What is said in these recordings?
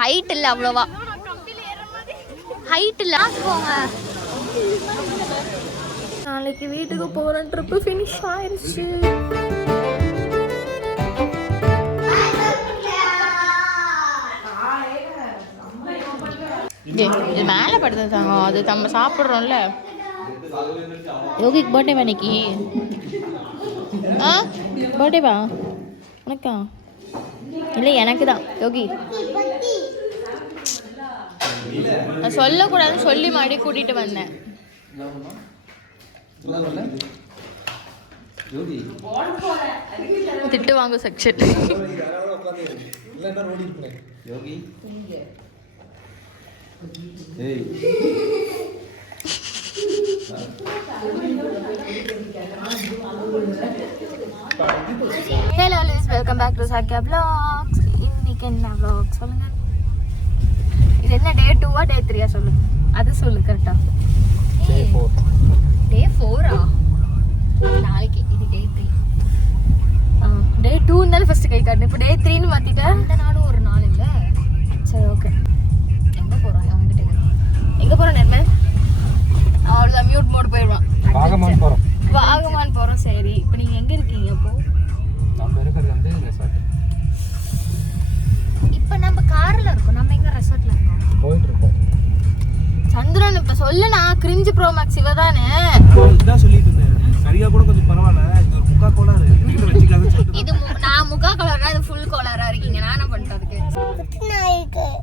Height இல்லை அவ்வளோவா, height இல்லை. போங்க, நாளைக்கு வீட்டுக்கு போகிற ட்ரிப்பு ஃபினிஷ் ஆயிடுச்சு. இது மேலே படுத்துட்டாங்க, அது நம்ம சாப்பிட்றோம்ல. யோகிக்கு பர்த்டேவா இன்னைக்கு? பர்த்டேவா உனக்கா? இல்லை எனக்கு தான். யோகி நான் சொல்லக்கூடாதுன்னு சொல்லி மறுபடியும் கூட்டிகிட்டு வந்தேன். திட்டு வாங்க செக்ஷன். ஹலோ லிஸ், வெல்கம் பேக் டு சாக்கியா vlogs. இன்னைக்கு என்ன vlog சொல்லுங்க? இது என்ன டே 2ஆ டே 3ஆ சொல்லு, அது சொல்லு கரெக்டா. டே 4ஆ? நாளைக்கு இது டே 3. டே 2 இருந்தாலும் ஃபர்ஸ்ட் கை காட்டு. இப்போ டே 3ன்னு மாத்திட்டேன். அந்த நாளும் ஒரு நாள் இல்ல. சரி ஓகே, எங்க போறோம்? அவங்கிட்ட எங்க போறோம்? நெர்மே அவ்வளோதான், மியூட் மோட் போயிடுவான். வாகமான் போறோம். வாகமான் போறோம். சரி, இப்போ நீங்க எங்க இருக்கீங்க? இப்போ நம்ம இருக்கிறது வந்து ரெசார்ட். இப்போ நம்ம கார்ல இருக்கோம். நம்ம எங்க ரெசார்ட்ல இருக்கோம்? போயிட்டு இருக்கோம். சந்திரன் இப்ப சொல்லுனா கிரிஞ்சு ப்ரோ மேக்ஸ் இவ தானே? இதான் சொல்லிட்டு இருந்தேன். சரியா கூட கொஞ்சம் பரவாயில்ல. இது ஒரு முக்கா கோளாறு. இது நான் முக்கா கோளாறா, இது ஃபுல் கோளாறா இருக்கீங்க. நான் என்ன பண்றதுக்கு?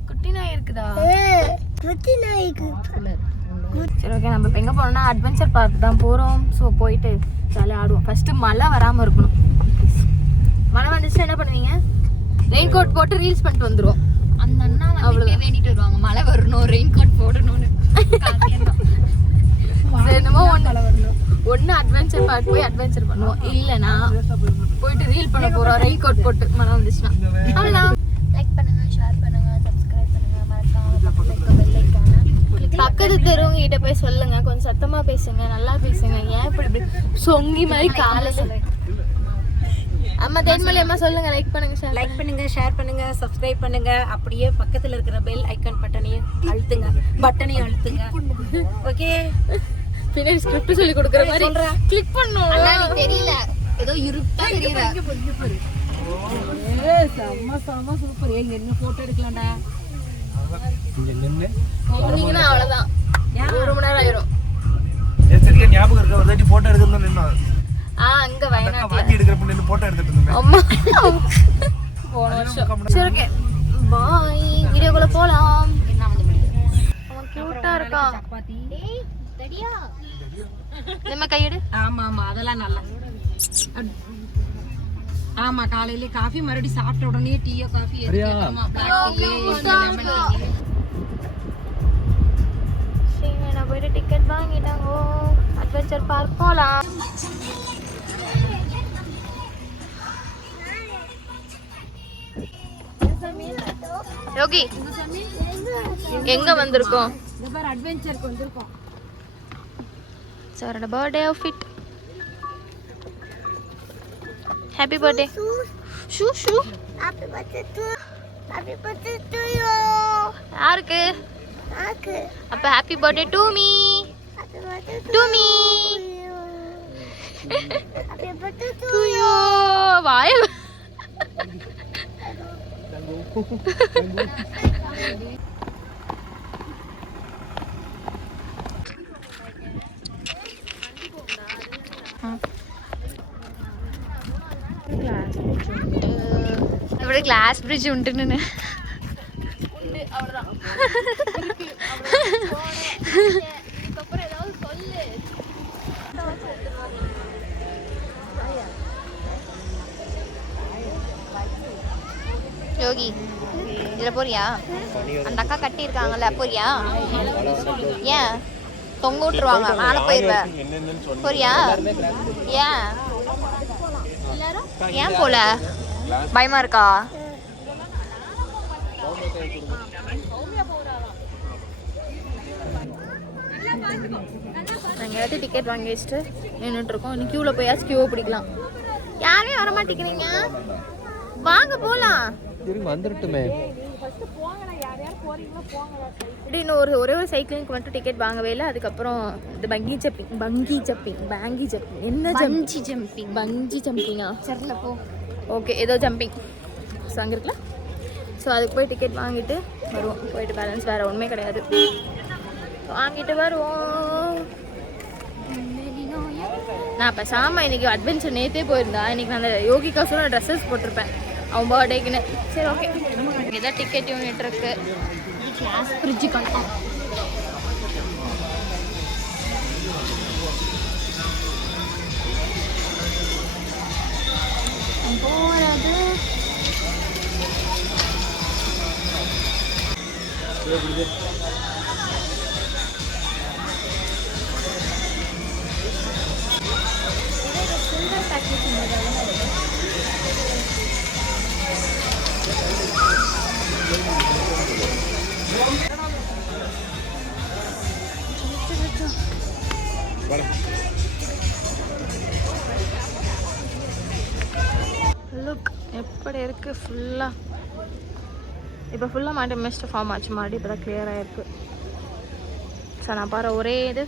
குட்டி நாய் இருக்குதா? குட்டி நாய்க்கு. சரி ஓகே, நம்ம இப்போ எங்கே போகிறோம்னா அட்வென்ச்சர் பார்க் தான் போகிறோம். ஸோ போயிட்டு ஜாலியாக ஆடுவோம். ஃபஸ்ட்டு மழை வராமல் இருக்கணும். மழை வந்துச்சுன்னா என்ன பண்ணுவீங்க? ரெயின் கோட் போட்டு ரீல்ஸ் பண்ணிட்டு வந்துடுவோம். அந்த அண்ணா அவ்வளோ வேண்டிட்டு வருவாங்க, மழை வரணும், ரெயின் கோட் போடணும்னு. என்னமோ ஒன்று அட்வென்ச்சர் பார்க் போய் அட்வென்ச்சர் பண்ணுவோம், இல்லைன்னா போயிட்டு ரீல் பண்ண போகிறோம் ரெயின் கோட் போட்டு மழை வந்துச்சுன்னா. அவ்வளோதான். லைக் பண்ணுங்க, ஷேர் பண்ணுங்க, சப்ஸ்கிரைப் பண்ணுங்க, மறக்காம பெல் ஐகானை. பக்கத்து தெருவங்க கிட்ட போய் சொல்லுங்க, கொஞ்சம் சத்தமா பேசுங்க, நல்லா பேசுங்க. ஏன் இப்படி சொங்கி மாதிரி காலையில? அம்மா தேன்மொழி அம்மா சொல்லுங்க. லைக் பண்ணுங்க, ஷேர் பண்ணுங்க, சப்ஸ்கிரைப் பண்ணுங்க. அப்படியே பக்கத்துல இருக்கிற பெல் ஐகான் பட்டனையும் அழுத்துங்க. ஓகே, பின்னாடி ஸ்கிரிப்ட் சொல்லி கொடுக்குற மாதிரி கிளிக் பண்ணனும். அண்ணா தெரியல, ஏதோ இருட்டா தெரியல. செம்ம சூப்பர். எங்க என்ன போட்டோ எடுக்கலாம்டா? நீங்கன்னா அவ்வளவுதான், 1 மணி நேரம் ஆயிரும். சரியா ஞாபகம் இருக்கா? ஒரு தாட்டி போட்டோ எடுக்கறதுல நின்னோம். அங்க வயநாட்டுல வாங்கி எடுக்கறப்ப நின்னு போட்டோ எடுத்துட்டு இருந்தேன். அம்மா போன வருஷம். சரி ஓகே, பை. வீடியோக்குள்ள போலாம். என்ன வந்து முடியுது? அவன் கியூட்டா இருக்கான். டேய் ரெடியா? நம்ம கையெடு. ஆமா அதெல்லாம் நல்லா. ஆமா, காலையில காஃபி, மறுபடியும் சாப்பிட்ட உடனே டீயோ காஃபி எடுத்துக்கலாமா? Black tea, lemon tea. சரி, நான் போயிட்டு டிக்கெட் வாங்கிட்டாங்க. அட்வென்ச்சர் பார்க் போலாம். யோகி எங்க வந்திருக்கோம்? அட்வென்ச்சருக்கு வந்திருக்கோம். சாரோட birthday outfit. Happy birthday. Shoo. Happy birthday to you. யாருக்கு? எனக்கு. அப்ப happy birthday to me. Happy birthday to me. Happy birthday to you. வாய். ഇവിടെ ഗ്ലാസ് ബ്രിഡ്ജ് ഉണ്ടെന്ന് யோகி இதுல போறியா? அந்த அக்கா கட்டி இருக்காங்கல்ல, போறியா? ஏன் தொங்க விட்டுருவாங்க, மேல போயிருவேன். போறியா? ஏன் போல? பயமா இருக்கா? நாங்கள் எல்லாத்தையும் டிக்கெட் வாங்கி வச்சுட்டு நின்றுட்டு இருக்கோம். இன்னும் கியூவில் போயாச்சும் கியூவை பிடிக்கலாம். யாருமே வர மாட்டேங்கிறீங்க. வாங்க போலாம். திரும்பி வந்துட்டுமே. இன்னும் ஒரே ஒரு சைக்கிளுக்கு மட்டும் டிக்கெட் வாங்கவே இல்லை. அதுக்கப்புறம் இந்த பங்கி ஜம்பிங் என்ன பங்கி ஜம்பிங்கா சரில போ. ஓகே ஏதோ ஜம்பிங் ஸோ அங்கே இருக்குல்ல. ஸோ அதுக்கு போய் டிக்கெட் வாங்கிட்டு வருவோம். போயிட்டு பேலன்ஸ் வேறு ஒன்றுமே கிடையாது, வாங்கிட்டு வருவோம். நான் பேசாமல் இன்றைக்கி அட்வென்ச்சர் நேற்றே போயிருந்தா இன்றைக்கி நான் அந்த யோகிக்காசோட ட்ரெஸ்ஸஸ் போட்டிருப்பேன் அவன் பர்த்டேக்குன்னு. சரி ஓகே, இங்கே தான் டிக்கெட் யூனிட் இருக்கு. கிளாஸ் ஃப்ரிட்ஜு கணக்காக போகிறது. சில்வர் பேக்கேஜ் லுக் எப்படி இருக்கு ஃபுல்லாக. இப்போ ஃபுல்லாக மாட்டி மிஸ்ட் ஃபார்ம் ஆச்சு, மாட்டி இப்போ தான் கிளியராக இருக்குது. ஸோ நான் பாரு ஒரே இது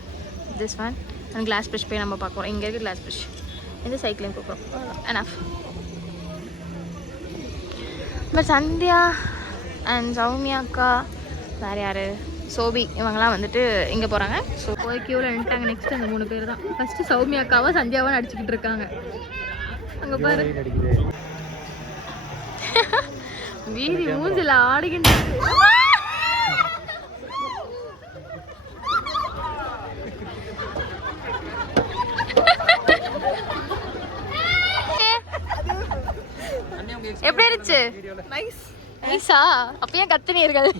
திஸ் ஒன் அண்ட் கிளாஸ் ப்ரிஷ் போய் நம்ம பார்க்குறோம். இங்கே இருக்குது கிளாஸ் ப்ரிஷ், இந்த சைக்கிளையும் பார்க்குறோம். Enough. But Sandhya and Soumya அக்கா, வேறு யார், சோபி, இவங்கெல்லாம் வந்துட்டு இங்கே போகிறாங்க. ஸோ போய் க்யூவில் நின்ட்டாங்க. நெக்ஸ்ட் அந்த 3 பேர் தான். ஃபஸ்ட்டு சௌமியா அக்காவா சந்தியாவா நடிச்சுக்கிட்டு இருக்காங்க. அங்கே பாரு வீதி மூஞ்சில் ஆடுகின்றது. எப்படி இருந்துச்சு? நைஸா? அப்பயே கத்துனீர்கள்.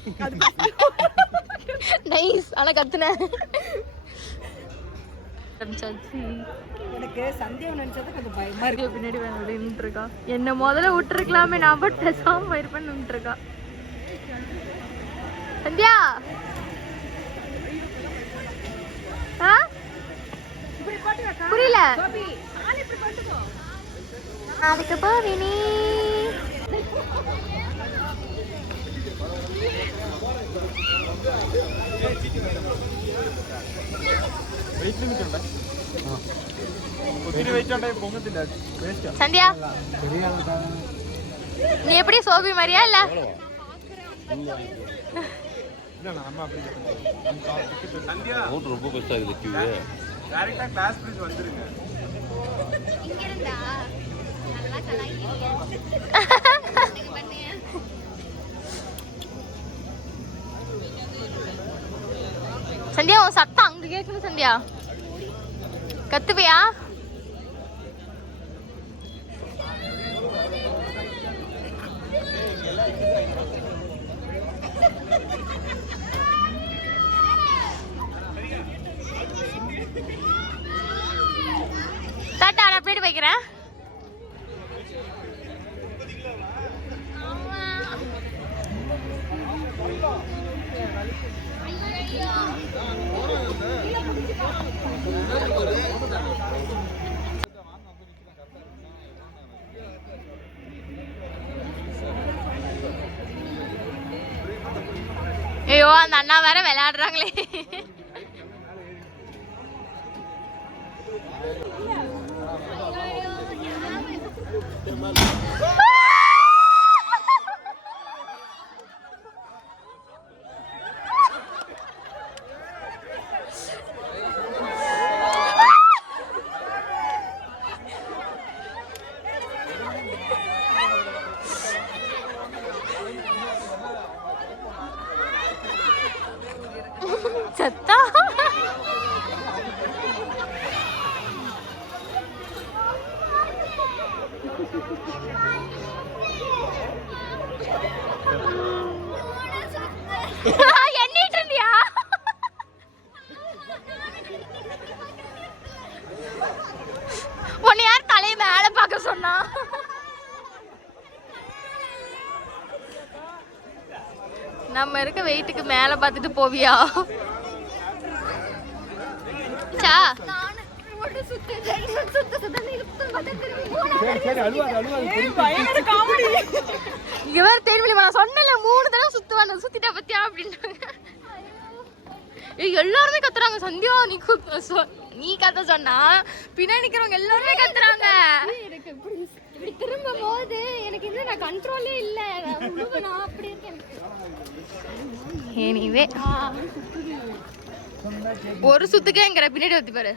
நைஸ், ஆனா கத்துன எனக்கு சந்தியா நினைச்சது கொஞ்சம் பயமா இருக்கு. பின்னாடி நின்றுட்டு இருக்கா. என்ன முதல்ல விட்டுருக்கலாமே, நான் பட் பேசாம போயிருப்பேன்னு நின்றுட்டு இருக்கா. சந்தியா புரியல. அதுக்கு போவினி சந்தியா, நீ எப்படி சோபி மாதிரியா இல்ல? ரொம்ப பெருசா இருக்குது. சந்தியா உன் சத்தம் அங்க கேட்கணும். சந்தியா கத்துவியா? தாட்டா நான் பிளேட் வைக்கிறேன். ஐயோ அந்த அண்ணா வேற விளையாடுறாங்களே. சத்தா எண்ணிட்டு இருந்தியா? உன்னை யார் தலையை மேல பார்க்க சொன்னா? நம்ம இருக்க வெயிட்டுக்கு மேல பார்த்துட்டு போவியா? இவர் தேர்விலி நான் சொன்னல 3 தடவை சுத்துவாங்க சுத்திட்டா பத்தியா அப்படின்றாங்க. எல்லாருமே கத்துறாங்க. சந்தியா நீ கத்த சொன்னா பின்னாடி நிக்கிறவங்க எல்லாருமே கத்துறாங்க. எனக்கு இப்படி திரும்பும் போது எனக்கு இன்னும் நான் கண்ட்ரோலே இல்ல. நான் அப்படி இருக்கேன். எனிவே ஒரு சுத்துக்கேங்கிற பின்னாடி வந்து பாரு.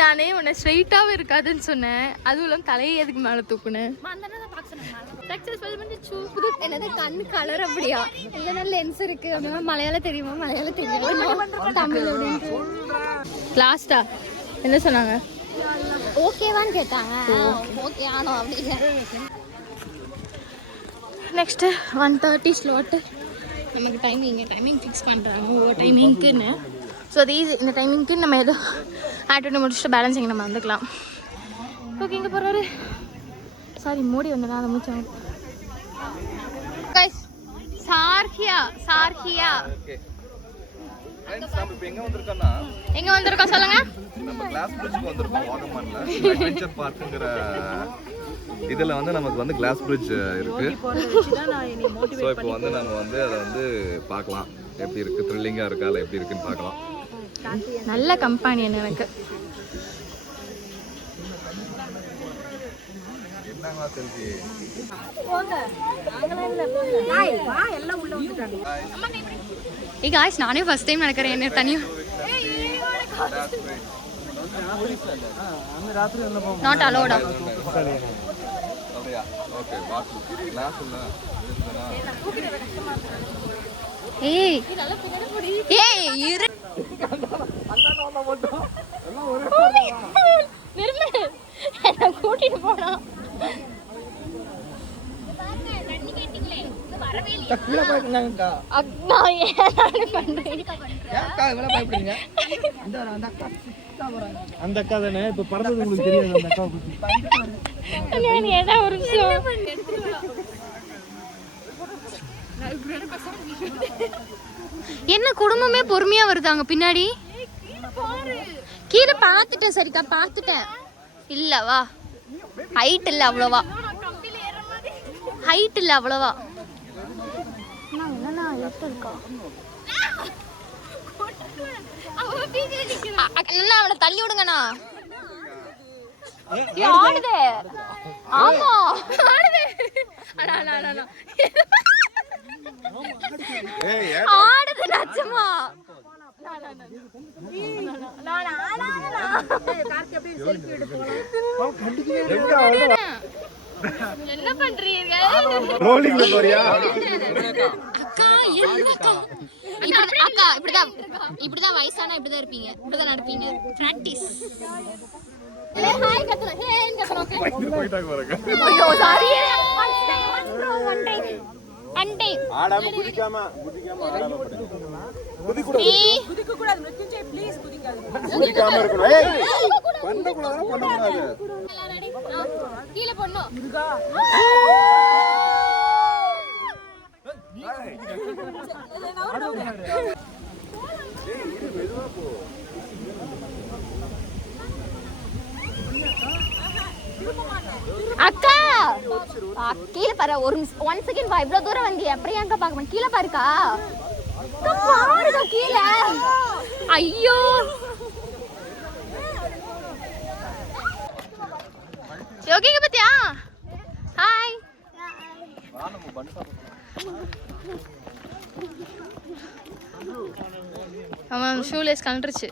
நானே உன்னை ஸ்ட்ரைட்டாவே இருக்காதுன்னு சொன்னேன். அதுவும் இல்லாம தலையை எதுக்கு மேல தூக்குனேன். என்னது கண்ணு கலர் அப்படியா இல்லைன்னா லென்ஸ் இருக்கு அப்படின்னா மலையாளம் தெரியுமா மலையாளம் தெரியுமா தமிழ் அப்படின்ட்டு லாஸ்டா என்ன சொன்னாங்க? ஓகேவான்னு கேட்டாங்க. ஓகே ஆனோ அப்படின்னு. Next 1:30 slot. நமக்கு டைமிங் ஃபிக்ஸ் பண்ணுறாங்க ஒவ்வொரு டைமிங்க்குன்னு. ஸோ அது இந்த டைமிங்க்கு நம்ம ஏதோ ஆக்டிவிட்டி முடிச்சுட்டு பேலன்ஸ் இங்கே நம்ம வந்துக்கலாம். ஓகே இங்கே போகிறாரு. சாரி மூடி வந்தேன் அதை முடிச்சாங்க. சார்கியா எங்க வந்திருக்கோம் சொல்லுங்க. நம்ம கிளாஸ் பிரிட்ஜ்க்கு வந்திருக்கோம். வாகமான்ல அட்வென்ச்சர் பார்க்குங்கிற இதுல வந்து நமக்கு வந்து கிளாஸ் பிரிட்ஜ் இருக்கு. ஸோ இப்போ வந்து நம்ம வந்து அதை வந்து பார்க்கலாம் எப்படி இருக்கு, த்ரில்லிங்கா இருக்கா இல்லை எப்படி இருக்குன்னு பார்க்கலாம். நல்ல கம்பெனி எனக்கு. என்னங்க செல்வி காய்ஸ் நானே ஃபர்ஸ்ட் டைம் நடக்கிறேன். என்ன தனியாக நாட் அலோடா. ஏய் ஏய் இரு என்ன கூட்டிட்டு போனா அந்த அக்கா தானே இப்ப பறந்தது உங்களுக்கு தெரியாது. அந்த அக்காவை என்ன குடும்பமே பொறுமையா வருதாங்க பின்னாடி. கீழே பார்த்துட்டேன். சரிக்கா பார்த்துட்டேன். இல்ல வா ஹைட் இல்ல அவ்வளவா. ஹைட் இல்ல அவ்வளவா. அவனை தள்ளி விடுங்கண்ணா. ஆடுதே. ஆமா ஆடுதே. ஆடுது நச்சமா. என்ன பண்றீங்க? ரோலிங்ல போறியா? அக்கா இப்படிதான் வயசானா இப்படிதான் இருப்பீங்க. இப்படிதான் நடப்பீங்க. பிராக்டிஸ். ஹாய் கத்துறேன். ஹேன்னு கத்துறேன். போய்ட்டாங்க பாருங்க. ஐயோ சாரி. அண்டே ஆடாம குதிக்காம ஆடாம குதிக்க கூடாது. மிருத்யுஞ்சய் ப்ளீஸ் குதிக்காத. குதிக்காம இருக்கணும். ஏய் பண்ண கூடாது. கீழ பொண்ணு முருகா. அக்கா கீழே பாரு. ஒரு 1 செகண்ட் வா. இவ்வளவு தூரம் வந்து அப்படியே அங்க பாக்க கீழே பாருக்கா. பாருங்க கீழே. ஐயோ ஓகேங்க பத்தியா. ஹாய். அவன் shoelace கலண்டுருச்சு.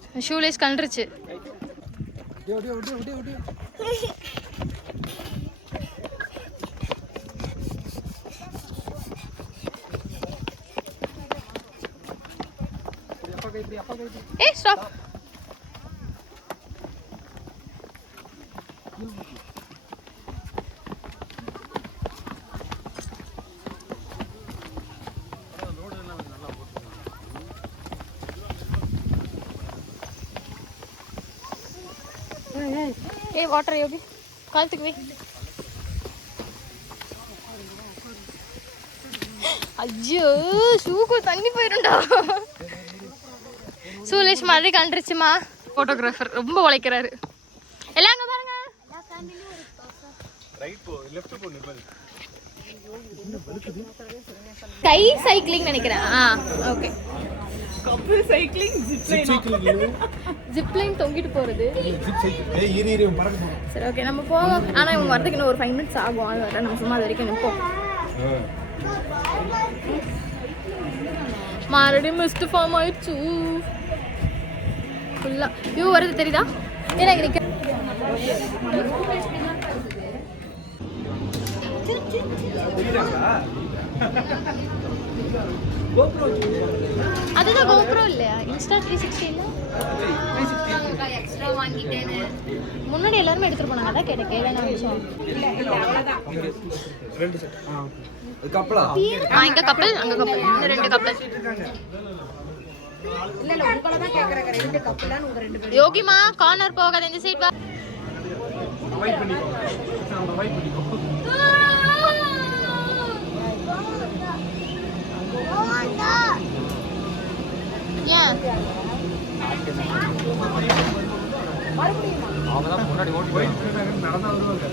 Hey, stop. Hey, water, Yogi. காலத்துக்கு வை. ஐயோ ஷூக்கு தண்ணி போயிருண்டா. சூலேஷ் மாதிரி கலண்டுருச்சுமா. போட்டோகிராஃபர் ரொம்ப உழைக்கிறாரு. எல்லாம் அங்க பாருங்க. கை சைக்கிளிங் நினைக்கிறேன். Okay. Couple cycling, zip line தொங்கிட்டு போறது. சரி ஓகே நம்ம போவோம். ஆனா இவங்க வரதுக்கு இன்னும் ஒரு 5 minutes ஆகும். அது வர நம்ம சும்மா அது வரைக்கும் நிற்போம். மறுபடியும் மிஸ்ட் ஃபார்ம் ஆயிடுச்சு ஃபுல்லா. வியூ வருது தெரியுதா? ஏன்னா இங்க நிக்க அதுதான் GoPro இல்லையா? Insta 360 இல்ல? எக்ஸ்ட்ரா வாங்கிட்டேன்னு முன்னாடி எல்லாரும் எடுத்துட்டு போனாங்க. அதான் கேட்டேன் கேளனா விஷயம். ரெண்டு செட் கப்பலா இங்க கப்பல் அங்க கப்பல் இந்த ரெண்டு கப்பல். இல்ல உங்கள தான் கேக்குறாங்க ரெண்டு கப்பலான்னு உங்க ரெண்டு பேரும். யோகிமா கார்னர் போகாத இந்த சைடு வா. வெயிட் பண்ணிக்கோ. நம்ம வெயிட் பண்ணிக்கோ. ஏன் அவங்கதான் முன்னாடி ஓடி போய் நடந்தா வருவாங்க.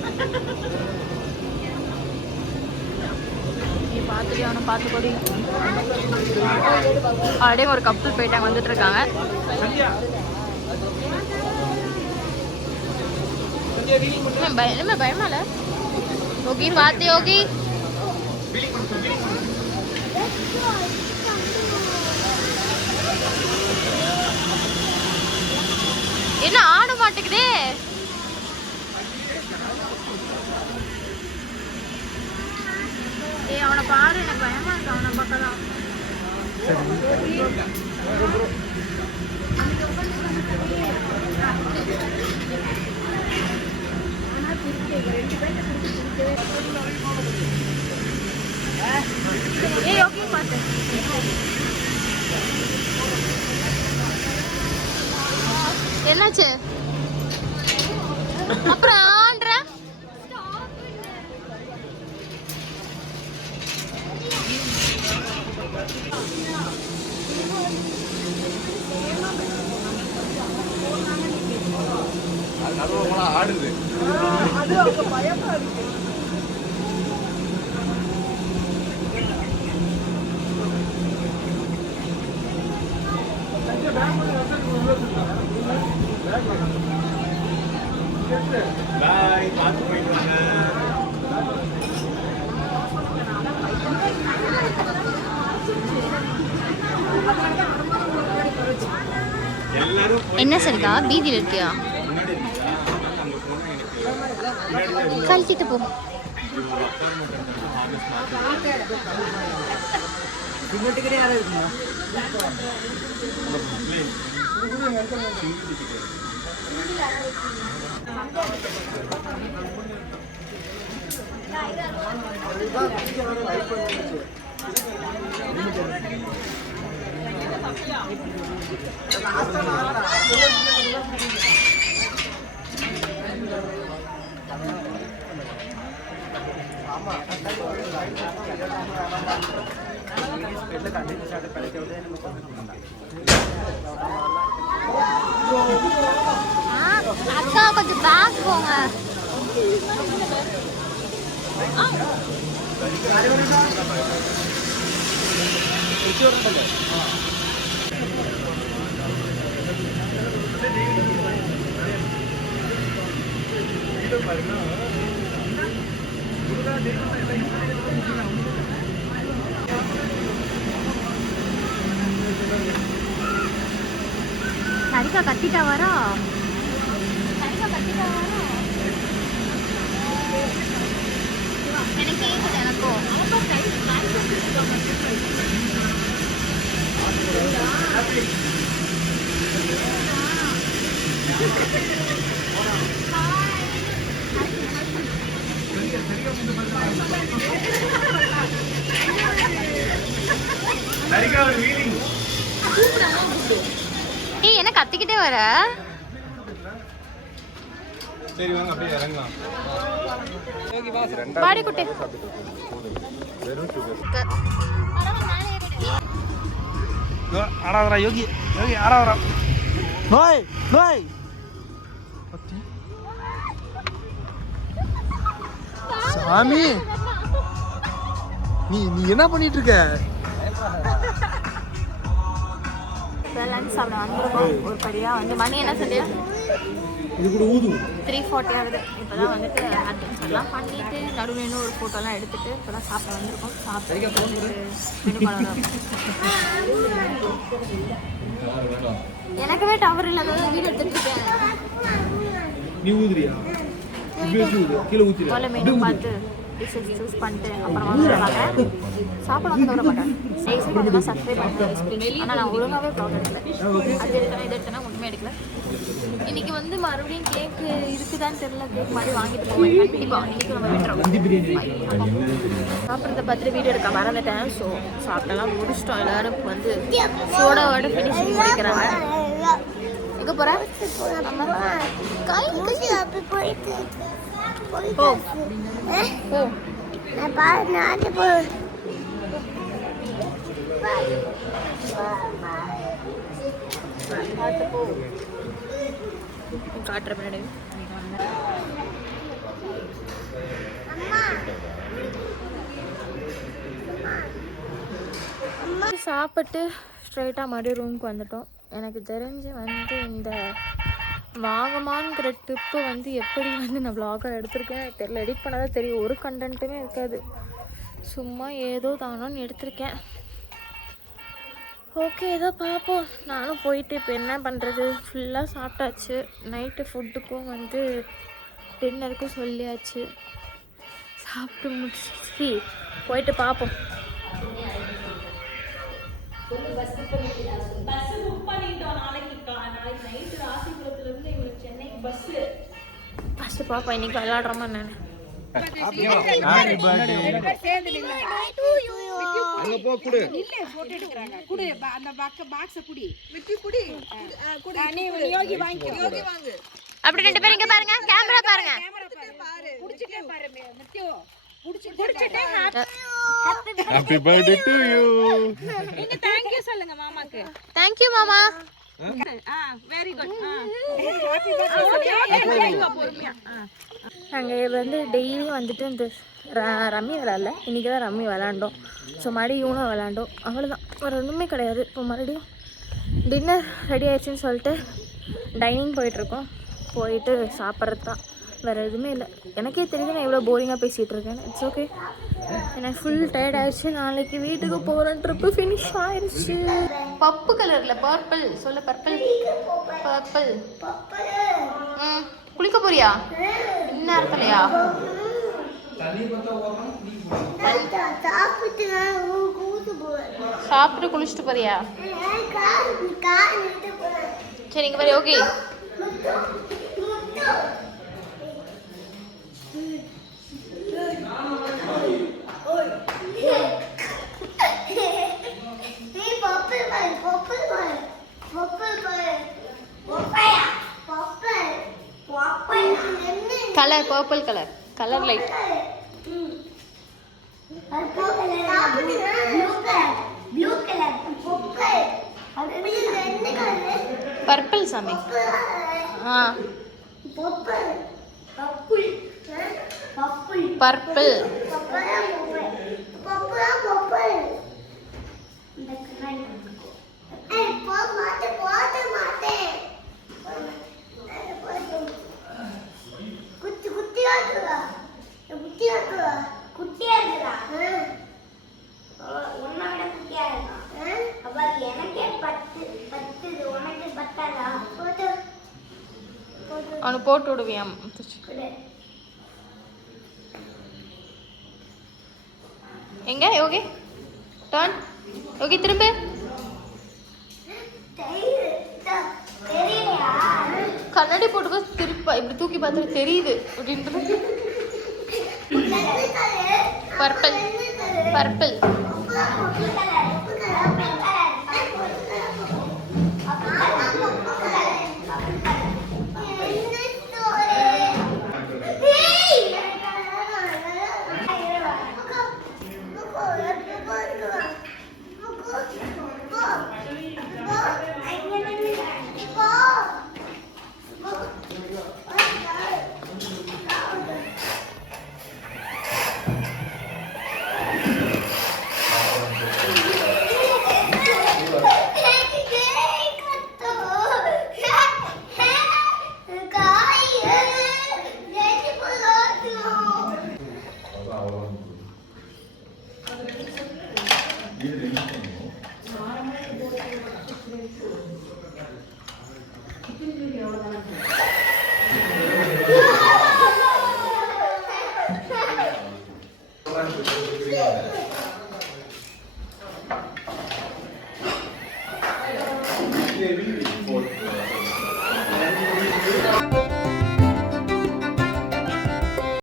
நீ பார்த்துட்டு அவனை பார்த்து போடி. அப்படியே ஒரு கப்பல் போயிட்டாங்க வந்துட்டு இருக்காங்க. என்ன பயமால யோகி பார்த்து யோகி. என்ன ஆட மாட்டேங்குதே. ஏய் அவனை பாரு எனக்கு பயமா இருக்கு அவனை பார்க்கலாம். ஏய் ஓகே பாத்து என்னாச்சு அப்புறம் ஆண்ற ஆடுது. அது அவங்க பயமா இருக்கு. பாய் பாத்து போயிட்டு வாங்க. என்ன சரிக்கா பீதியில் இருக்கியா? கழிச்சிட்டு போ. அக்கா கொஞ்சம் பேக் போங்க. சரிக்கா கத்திட்டா வரா. சரிக்கா கத்திட்டா வரா. எனக்கு கேக்குது எனக்கும். ஏய் என்ன கத்திக்கிட்டே வர? சரி வாங்க அப்படியே இறங்கலாம். பாடி குட்டி ஆறாவரா யோகி யோகி ஆறாவரா நோய் நோய் சாமி நீ நீ என்ன பண்ணிட்டு இருக்க? லஞ்ச் சாப்பிட வந்துருக்கோம். ஒரு படியாக வந்து மணி என்ன சொல்லியா இது கூட ஊதும் 3:40 ஆகுது. இப்போ தான் வந்துட்டு அட்டென்ஸ் எல்லாம் பண்ணிட்டு நடுவில் இன்னும் ஒரு ஃபோட்டோலாம் எடுத்துட்டு இப்போ தான் சாப்பிட வந்திருக்கோம். சாப்பிட்டு எனக்குமே டவர் இல்லாத வீடு எடுத்துட்டு இருக்கேன். நீ ஊதுறியா? கீழே ஊத்துறியா? முதல்ல மெனு பார்த்து டிஷஸ் சூஸ் பண்ணிட்டு அப்புறமா வந்துடுவாங்க. சாப்பிட வந்து வர மாட்டேன். கொஞ்சமாக சப்ஸ்கிரைப் பண்ணுவேன். ஆனால் நான் ஒழுங்காகவே ப்ராப்ளம் இல்லை. அது எடுத்தேன் இது எடுத்தேன்னா ஒன்றுமே எடுக்கல. இன்னைக்கு வந்து மறுபடியும் கேக்கு இருக்குதான்னு தெரியல. கேக் மாதிரி வாங்கிட்டு போவேன் கண்டிப்பாக. இன்னைக்கு நம்ம விட்டுறோம். சாப்பிட்றத பார்த்துட்டு வீடியோ எடுக்க மறந்துட்டேன். ஸோ சாப்பிட்டெல்லாம் முடிச்சிட்டோம். எல்லாரும் வந்து சோடாவோட ஃபினிஷிங் முடிக்கிறாங்க. எங்கே போகிறேன்? ஓ ஓ காட்டுற பின்னாடி சாப்பிட்டு ஸ்ட்ரைட்டாக மறுபடியும் ரூமுக்கு வந்துட்டோம். எனக்கு தெரிஞ்சு வந்து இந்த வாகமான்கிற ட்ரிப்பு வந்து எப்படி வந்து நான் வ்ளாகாக எடுத்திருக்கேன் தெரியல. எடிட் பண்ணாதான் தெரியும். ஒரு கண்டென்ட்டுமே இருக்காது. சும்மா ஏதோ தானோன்னு எடுத்திருக்கேன். ஓகே ஏதோ பார்ப்போம். நானும் போயிட்டு இப்போ என்ன பண்ணுறது, ஃபுல்லாக சாப்பிட்டாச்சு. நைட்டு ஃபுட்டுக்கும் வந்து டின்னருக்கும் சொல்லியாச்சு. சாப்பிட்டு முடிச்சு போயிட்டு பார்ப்போம். ஃபஸ்ட்டு பார்ப்போம் இன்னைக்கு விளையாடுறோமா நான். அங்க போ குடு. இல்ல போட்டோ எடுக்கறாங்க. குடு அந்த பாக்ஸ் குடி. விப்பி குடி. குடு. நீ யோகி வாங்கிக்கோ. யோகி வாங்கு. அப்படி ரெண்டு பேரும் இங்க பாருங்க. கேமரா பாருங்க. கேமரா பாரு. புடிச்சிட்டே பாரு முத்தியோ. புடிச்சிட்டே ஹேப்பி பர்த்டே டு யூ. நீங்க थैंक यू சொல்லுங்க மாமாக்கு. थैंक यू மாமா. Very good. Happy birthday. பொறுமையா. நாங்கள் வந்து டெய்லியும் வந்துட்டு இந்த ரம்மி விளாட்ல. இன்றைக்கி தான் ரம்மி விளாண்டோம். ஸோ மறுபடியும் இவனும் விளாண்டோம். அவ்வளோதான், வேறு ஒன்றுமே கிடையாது. இப்போ மறுபடியும் டின்னர் ரெடி ஆயிடுச்சுன்னு சொல்லிட்டு டைனிங் போயிட்டுருக்கோம். போயிட்டு சாப்பிட்றது தான், வேறு எதுவுமே இல்லை. எனக்கே தெரியுது நான் எவ்வளோ போரிங்காக பேசிகிட்டு இருக்கேன். It's okay. எனக்கு ஃபுல் டயர்ட் ஆயிடுச்சு. நாளைக்கு வீட்டுக்கு போகிறேன். ட்ரிப்பு ஃபினிஷ் ஆயிடுச்சு. பப்பு கலரில் பர்பிள் சொல்ல. Purple purple. குளிக்க போறியா? என்ன அர்த்தலையா? சாப்பிட்டு குளிச்சுட்டு போறியா? சரி இங்க பாரு. Okay colour purple colour. Colour light. Purple சாமி. பர்பிள். அவனு போட்டு விடுவியாம். எங்க யோகி? டர்ன். யோகி திரும்ப. கண்ணாடி போட்டுக்கோ. திருப்பா இப்படி தூக்கி பார்த்துட்டு தெரியுது அப்படின்றது. Purple purple.